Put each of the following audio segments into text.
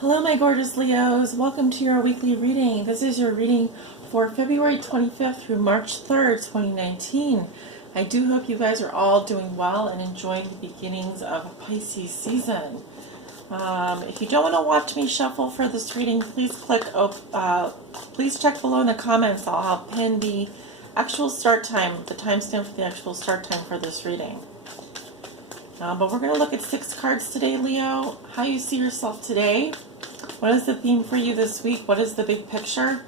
Hello, my gorgeous Leos. Welcome to your weekly reading. This is your reading for February 25th through March 3rd, 2019. I do hope you guys are all doing well and enjoying the beginnings of a Pisces season. If you don't want to watch me shuffle for this reading, please please check below in the comments. I'll pin the actual start time, the timestamp for the actual start time for this reading. But we're going to look at 6 cards today, Leo. How you see yourself today. What is the theme for you this week? What is the big picture?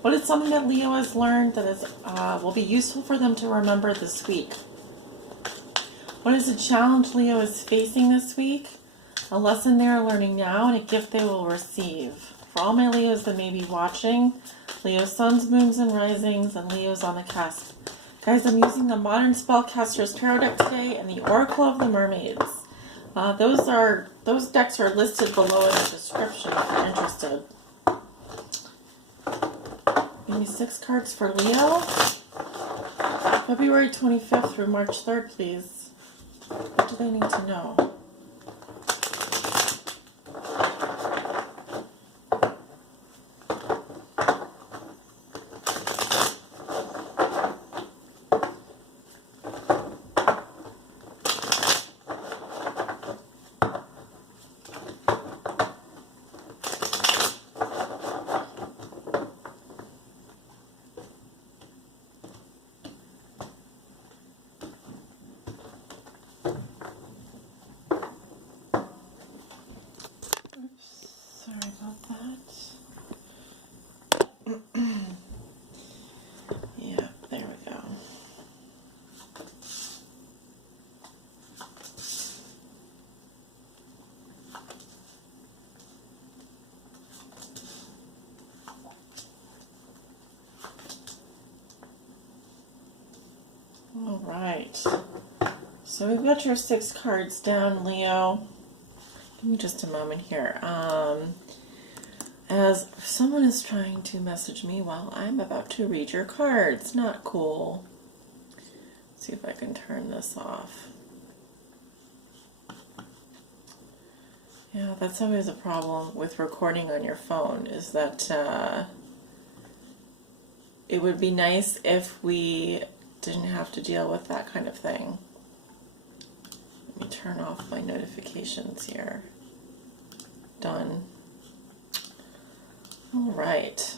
What is something that Leo has learned that is will be useful for them to remember this week? What is a challenge Leo is facing this week? A lesson they are learning now and a gift they will receive. For all my Leos that may be watching, Leo suns, moons, and risings, and Leos on the cusp. Guys, I'm using the Modern Spellcaster's Tarot deck today and the Oracle of the Mermaids. Those decks are listed below in the description if you're interested. Give me 6 cards for Leo. February 25th through March 3rd, please. What do they need to know? Sorry about that. Yeah, there we go. All right. So we've got your 6 cards down, Leo. Give me just a moment here. As someone is trying to message me while I'm about to read your cards. Not cool. Let's see if I can turn this off. Yeah, that's always a problem with recording on your phone, is that it would be nice if we didn't have to deal with that kind of thing. Let me turn off my notifications here. Done. All right.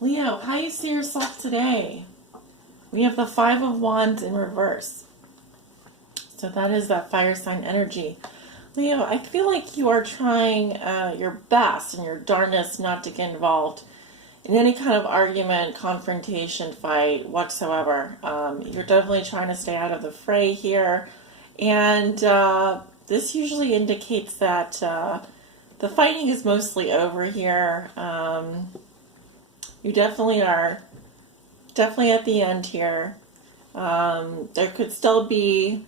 Leo, how you see yourself today? We have the 5 of Wands in reverse. So that is that fire sign energy. Leo, I feel like you are trying your best and your darndest not to get involved in any kind of argument, confrontation, fight, whatsoever. You're definitely trying to stay out of the fray here. And this usually indicates that the fighting is mostly over here. You definitely are at the end here. There can still be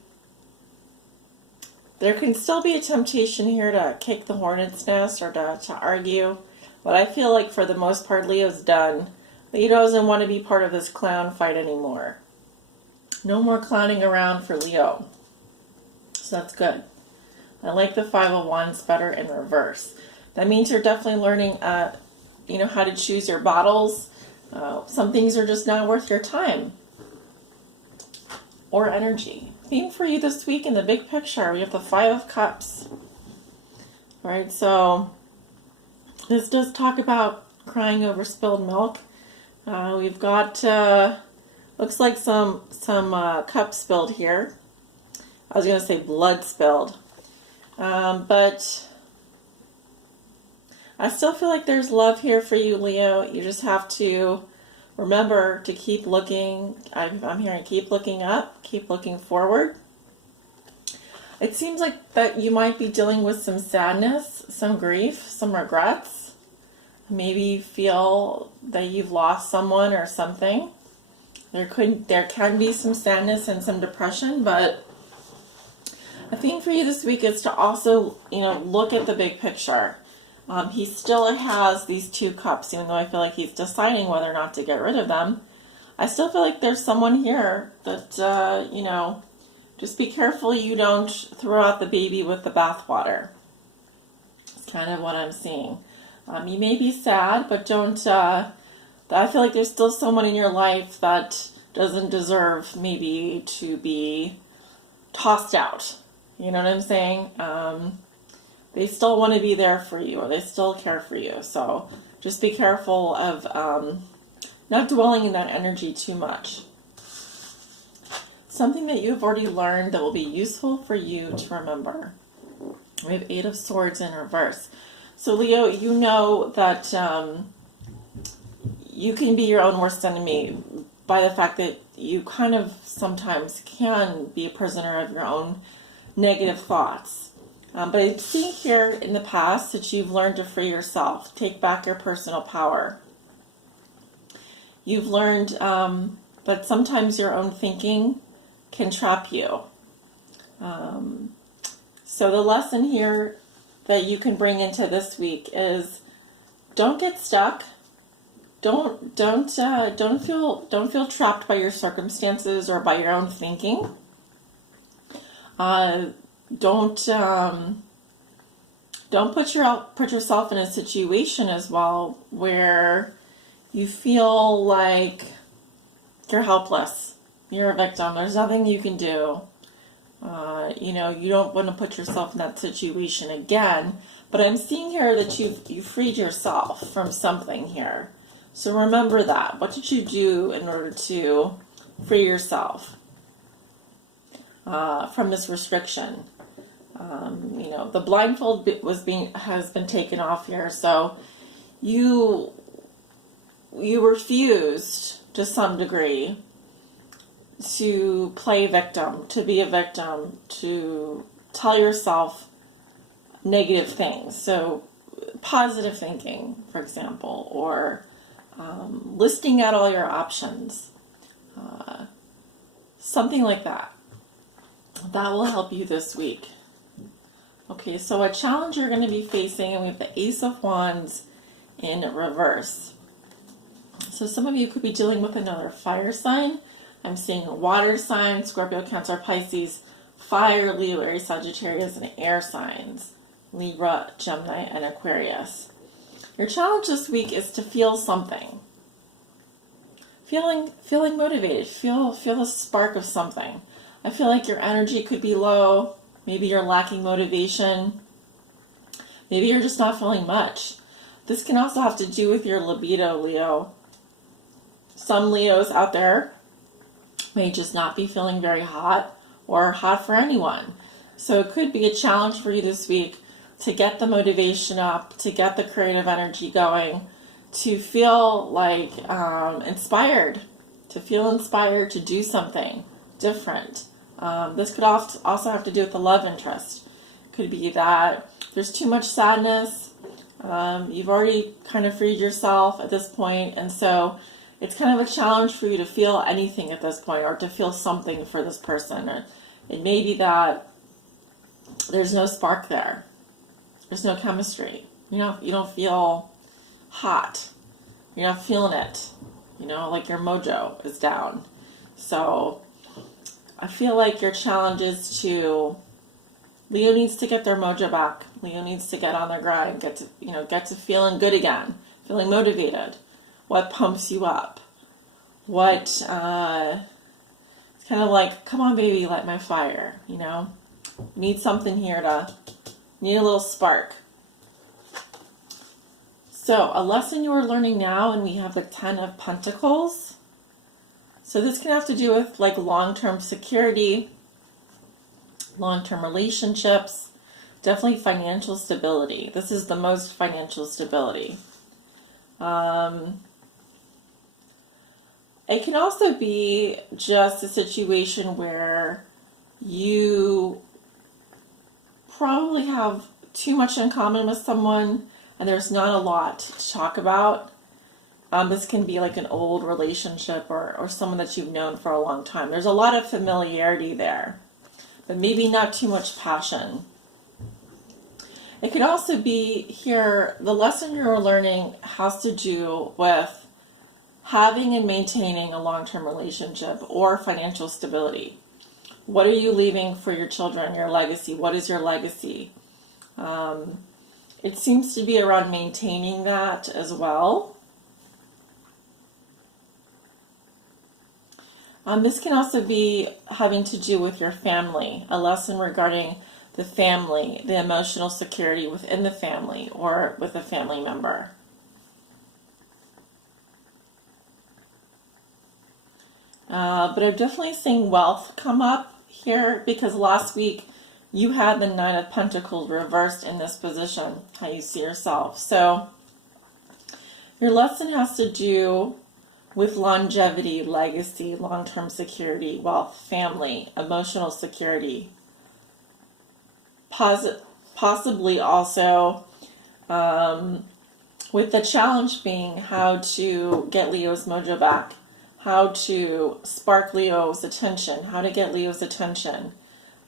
a temptation here to kick the hornet's nest or to argue. But I feel like for the most part, Leo's done. Leo doesn't want to be part of this clown fight anymore. No more clowning around for Leo. So that's good. I like the 5 of Wands better in reverse. That means you're definitely learning, how to choose your battles. Some things are just not worth your time or energy. Theme for you this week in the big picture, we have the 5 of Cups. All right, so this does talk about crying over spilled milk. We've got, looks like some cups spilled here. I was going to say blood spilled. But I still feel like there's love here for you, Leo. You just have to remember to keep looking. I'm hearing keep looking up, keep looking forward. It seems like that you might be dealing with some sadness, some grief, some regrets. Maybe you feel that you've lost someone or something. There can be some sadness and some depression, but the thing for you this week is to also, look at the big picture. He still has these 2 cups, even though I feel like he's deciding whether or not to get rid of them. I still feel like there's someone here that, just be careful you don't throw out the baby with the bathwater. Kind of what I'm seeing. You may be sad, but don't. I feel like there's still someone in your life that doesn't deserve maybe to be tossed out. You know what I'm saying? They still want to be there for you, or they still care for you. So just be careful of not dwelling in that energy too much. Something that you've already learned that will be useful for you to remember. We have 8 of Swords in reverse. So Leo, you know that you can be your own worst enemy by the fact that you kind of sometimes can be a prisoner of your own negative thoughts. But I'm seeing here in the past that you've learned to free yourself, take back your personal power. You've learned that sometimes your own thinking can trap you. So the lesson here that you can bring into this week is don't get stuck. Don't feel trapped by your circumstances or by your own thinking. Don't put yourself in a situation as well where you feel like you're helpless. You're a victim. There's nothing you can do. You don't want to put yourself in that situation again. But I'm seeing here that you freed yourself from something here. So remember that. What did you do in order to free yourself from this restriction? The blindfold has been taken off here. So you refused to some degree to play victim, to be a victim, to tell yourself negative things. So positive thinking, for example, or listing out all your options. Something like that. That will help you this week. Okay, so a challenge you're going to be facing, and we have the Ace of Wands in reverse. So some of you could be dealing with another fire sign. I'm seeing a water sign, Scorpio, Cancer, Pisces, fire, Leo, Aries, Sagittarius, and air signs, Libra, Gemini, and Aquarius. Your challenge this week is to feel something. Feeling motivated. Feel the spark of something. I feel like your energy could be low. Maybe you're lacking motivation. Maybe you're just not feeling much. This can also have to do with your libido, Leo. Some Leos out there may just not be feeling very hot or hot for anyone. So it could be a challenge for you this week to get the motivation up, to get the creative energy going, to feel like inspired to do something different. This could also have to do with the love interest. Could be that there's too much sadness. You've already kind of freed yourself at this point, and so it's kind of a challenge for you to feel anything at this point, or to feel something for this person. Or it may be that there's no spark there. There's no chemistry. You don't feel hot. You're not feeling it. Like your mojo is down. So I feel like your challenge is Leo needs to get their mojo back. Leo needs to get on their grind, get to feeling good again, feeling motivated. What pumps you up? It's kind of like, come on, baby, light my fire. Need something here need a little spark. So a lesson you are learning now, and we have the 10 of Pentacles. So this can have to do with like long-term security, long-term relationships, definitely financial stability. This is the most financial stability. It can also be just a situation where you probably have too much in common with someone and there's not a lot to talk about. This can be like an old relationship or someone that you've known for a long time. There's a lot of familiarity there, but maybe not too much passion. It could also be here, the lesson you're learning has to do with having and maintaining a long-term relationship or financial stability. What are you leaving for your children, your legacy? What is your legacy? It seems to be around maintaining that as well. This can also be having to do with your family, a lesson regarding the family, the emotional security within the family or with a family member. But I'm definitely seeing wealth come up here because last week you had the Nine of Pentacles reversed in this position, how you see yourself. So your lesson has to do with longevity, legacy, long-term security, wealth, family, emotional security. Possibly also with the challenge being how to get Leo's mojo back, how to spark Leo's attention, how to get Leo's attention.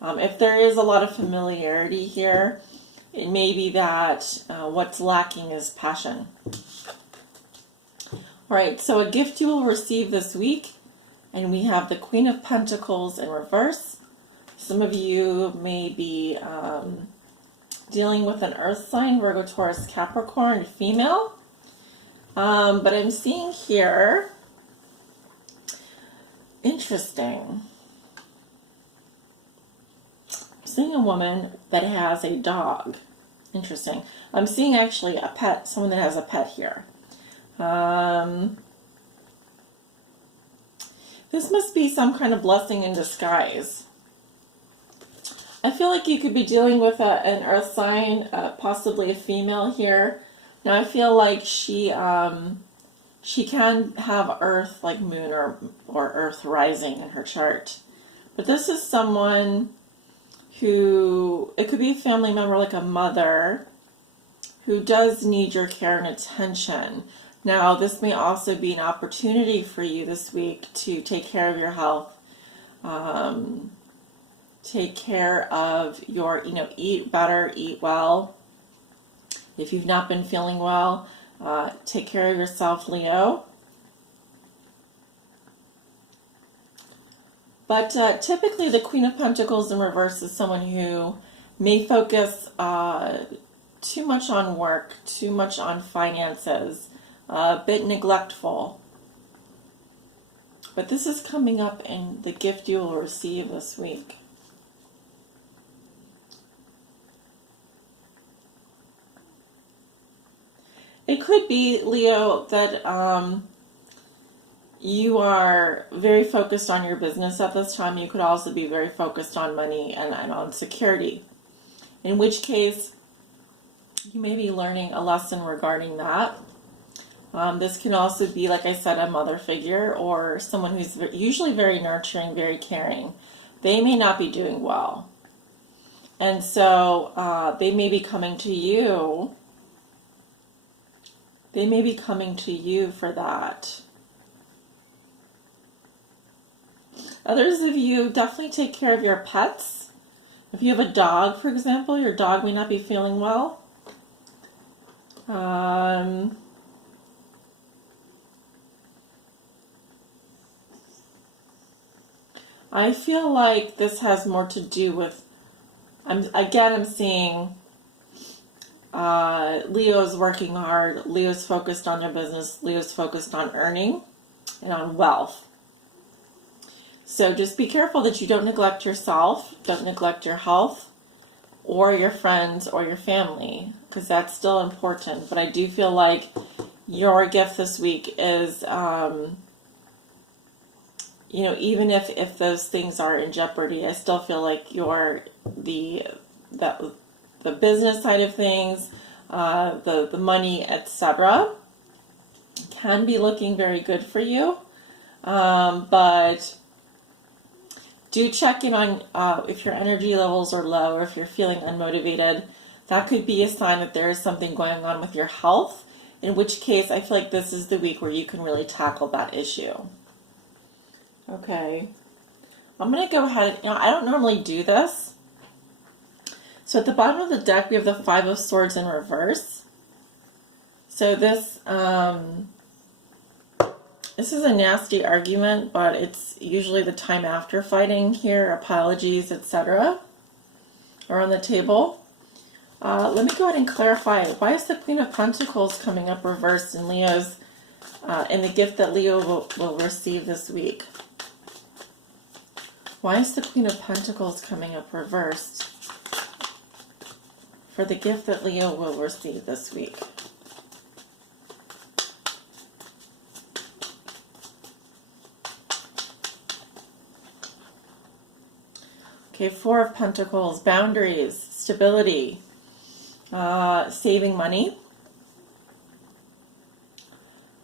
If there is a lot of familiarity here, it may be that what's lacking is passion. All right, so a gift you will receive this week, and we have the Queen of Pentacles in reverse. Some of you may be dealing with an earth sign, Virgo, Taurus, Capricorn, female. But I'm seeing here, interesting. I'm seeing a woman that has a dog. Interesting. I'm seeing actually a pet, someone that has a pet here. This must be some kind of blessing in disguise. I feel like you could be dealing with an earth sign, possibly a female here. Now I feel like she can have earth, like moon or earth rising in her chart. But this is someone who, it could be a family member like a mother, who does need your care and attention. Now, this may also be an opportunity for you this week to take care of your health, take care of your, eat better, eat well. If you've not been feeling well, take care of yourself, Leo. But typically the Queen of Pentacles in reverse is someone who may focus too much on work, too much on finances, a bit neglectful. But this is coming up in the gift you will receive this week. It could be, Leo, that you are very focused on your business at this time. You could also be very focused on money and on security. In which case, you may be learning a lesson regarding that. This can also be, like I said, a mother figure or someone who's usually very nurturing, very caring. They may not be doing well. And so they may be coming to you. They may be coming to you for that. Others of you definitely take care of your pets. If you have a dog, for example, your dog may not be feeling well. I feel like this has more to do with, I'm seeing Leo's working hard, Leo's focused on their business, Leo's focused on earning and on wealth. So just be careful that you don't neglect yourself, don't neglect your health or your friends or your family, because that's still important. But I do feel like your gift this week is, even if those things are in jeopardy, I still feel like the business side of things, the money, etc., can be looking very good for you. But do check in on if your energy levels are low or if you're feeling unmotivated. That could be a sign that there is something going on with your health, in which case I feel like this is the week where you can really tackle that issue. Okay, I'm going to go ahead. I don't normally do this. So at the bottom of the deck, we have the Five of Swords in reverse. So this is a nasty argument, but it's usually the time after fighting here, apologies, etc., are on the table. Let me go ahead and clarify. Why is the Queen of Pentacles coming up reversed in Leo's, in the gift that Leo will receive this week? Why is the Queen of Pentacles coming up reversed for the gift that Leo will receive this week? Okay, Four of Pentacles, boundaries, stability, saving money.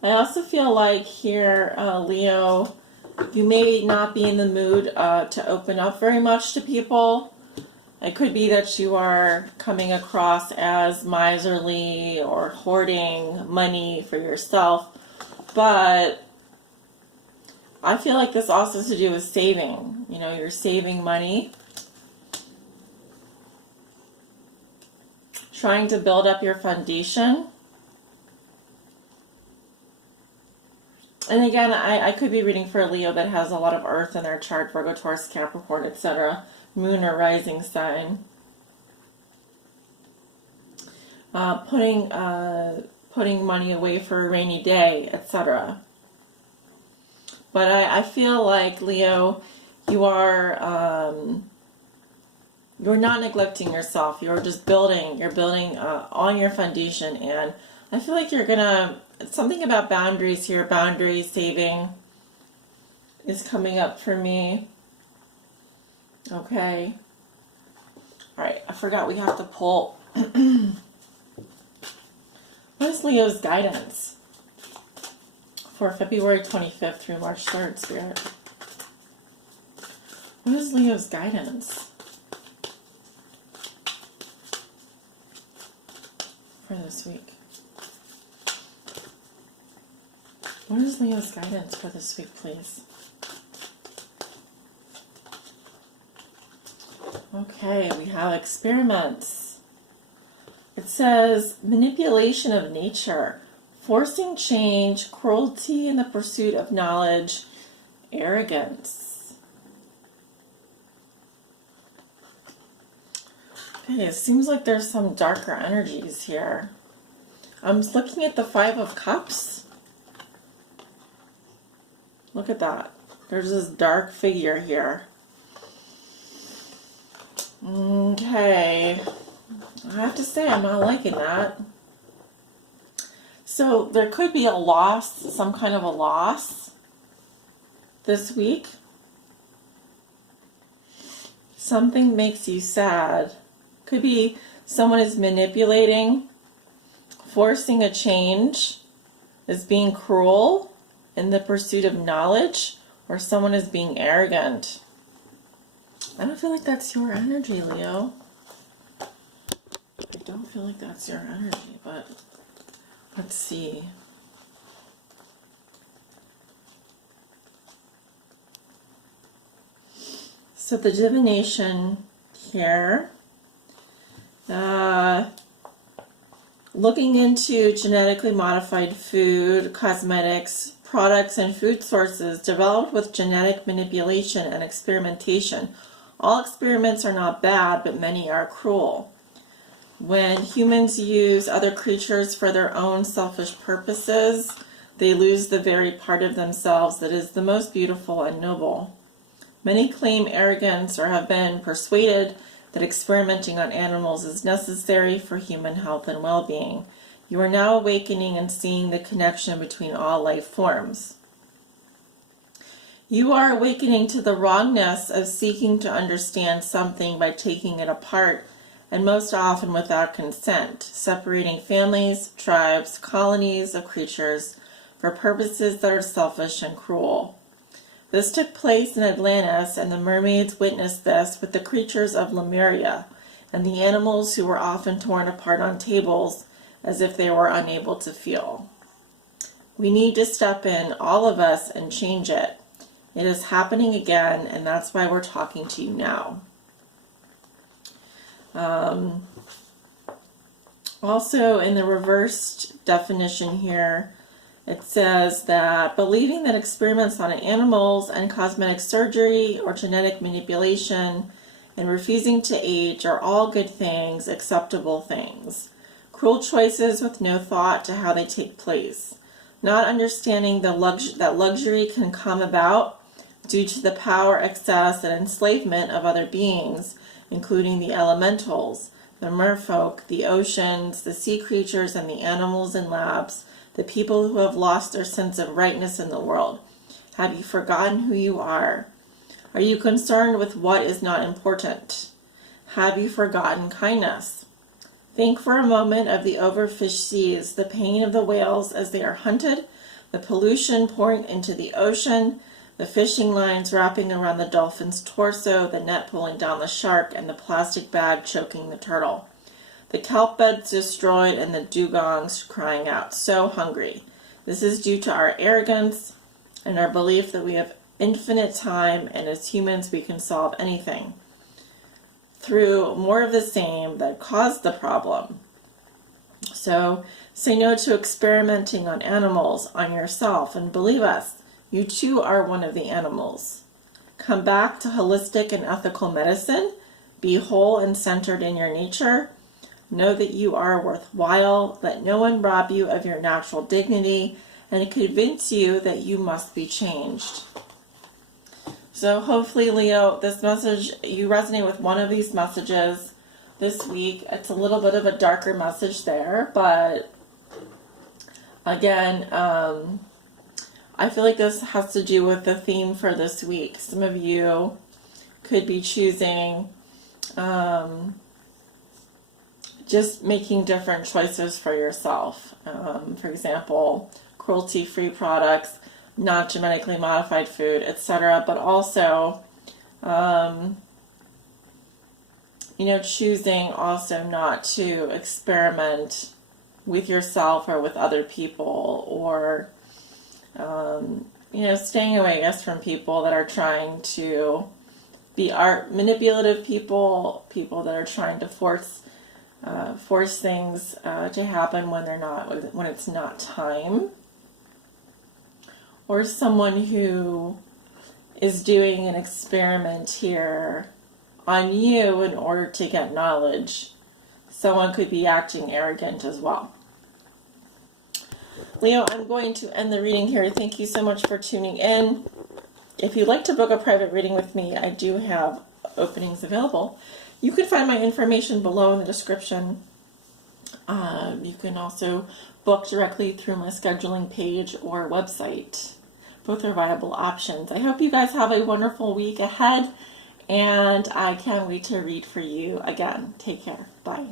I also feel like here, Leo, you may not be in the mood to open up very much to people. It could be that you are coming across as miserly or hoarding money for yourself, but I feel like this also has to do with saving. You know, you're saving money, trying to build up your foundation. And again, I could be reading for a Leo that has a lot of earth in their chart, Virgo, Taurus, Capricorn, etc., moon or rising sign. Putting money away for a rainy day, etc. But I feel like, Leo, you're not neglecting yourself. You're just building. You're building on your foundation, and I feel like you're gonna. Something about boundaries here. Boundaries, saving is coming up for me. Okay. All right. I forgot we have to pull. What is Leo's guidance for February 25th through March 3rd, Spirit? What is Leo's guidance for this week? What is Leo's guidance for this week, please? Okay, we have experiments. It says manipulation of nature, forcing change, cruelty in the pursuit of knowledge, arrogance. Okay, it seems like there's some darker energies here. I'm looking at the Five of Cups. Look at that. There's this dark figure here. Okay. I have to say, I'm not liking that. So there could be a loss, some kind of a loss this week. Something makes you sad. Could be someone is manipulating, forcing a change, is being cruel in the pursuit of knowledge, or someone is being arrogant. I don't feel like that's your energy, Leo. I don't feel like that's your energy, but let's see. So the divination here, looking into genetically modified food, cosmetics, products, and food sources developed with genetic manipulation and experimentation. All experiments are not bad, but many are cruel. When humans use other creatures for their own selfish purposes, they lose the very part of themselves that is the most beautiful and noble. Many claim arrogance or have been persuaded that experimenting on animals is necessary for human health and well-being. You are now awakening and seeing the connection between all life forms. You are awakening to the wrongness of seeking to understand something by taking it apart, and most often without consent, separating families, tribes, colonies of creatures for purposes that are selfish and cruel. This took place in Atlantis, and the mermaids witnessed this with the creatures of Lemuria, and the animals who were often torn apart on tables as if they were unable to feel. We need to step in, all of us, and change it. It is happening again, and that's why we're talking to you now. Also, in the reversed definition here, it says that believing that experiments on animals and cosmetic surgery or genetic manipulation and refusing to age are all good things, acceptable things. Cruel choices with no thought to how they take place. Not understanding that luxury can come about due to the power, excess, and enslavement of other beings, including the elementals, the merfolk, the oceans, the sea creatures, and the animals in labs, the people who have lost their sense of rightness in the world. Have you forgotten who you are? Are you concerned with what is not important? Have you forgotten kindness? Think for a moment of the overfished seas, the pain of the whales as they are hunted, the pollution pouring into the ocean, the fishing lines wrapping around the dolphin's torso, the net pulling down the shark, and the plastic bag choking the turtle. The kelp beds destroyed and the dugongs crying out, so hungry. This is due to our arrogance and our belief that we have infinite time, and as humans we can solve anything through more of the same that caused the problem. So say no to experimenting on animals, on yourself, and believe us, you too are one of the animals. Come back to holistic and ethical medicine. Be whole and centered in your nature. Know that you are worthwhile. Let no one rob you of your natural dignity and convince you that you must be changed. So hopefully, Leo, this message, you resonate with one of these messages this week. It's a little bit of a darker message there, but again, I feel like this has to do with the theme for this week. Some of you could be choosing just making different choices for yourself. For example, cruelty-free products, not genetically modified food, etc. But also, choosing also not to experiment with yourself or with other people, or staying away, I guess, from people that are trying to be manipulative people that are trying to force things to happen when it's not time, or someone who is doing an experiment here on you in order to get knowledge. Someone could be acting arrogant as well. Leo, I'm going to end the reading here. Thank you so much for tuning in. If you'd like to book a private reading with me, I do have openings available. You can find my information below in the description. You can also book directly through my scheduling page or website. Both are viable options. I hope you guys have a wonderful week ahead, and I can't wait to read for you again. Take care. Bye.